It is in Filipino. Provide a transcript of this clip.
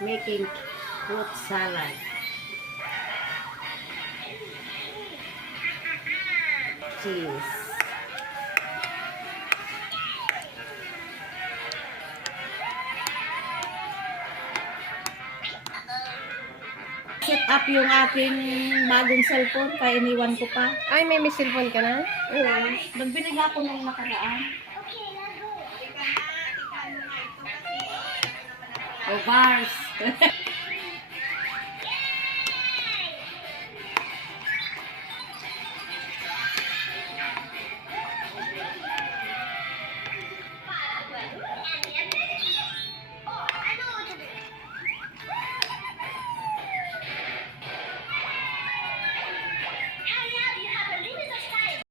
making fruit salad. Cheese. Set up yung aking bagong cellphone kaya iniwan ko pa. Ay, may cellphone ka na? Oo. Nagbili nga ako nung nakaraan. Oh, bars.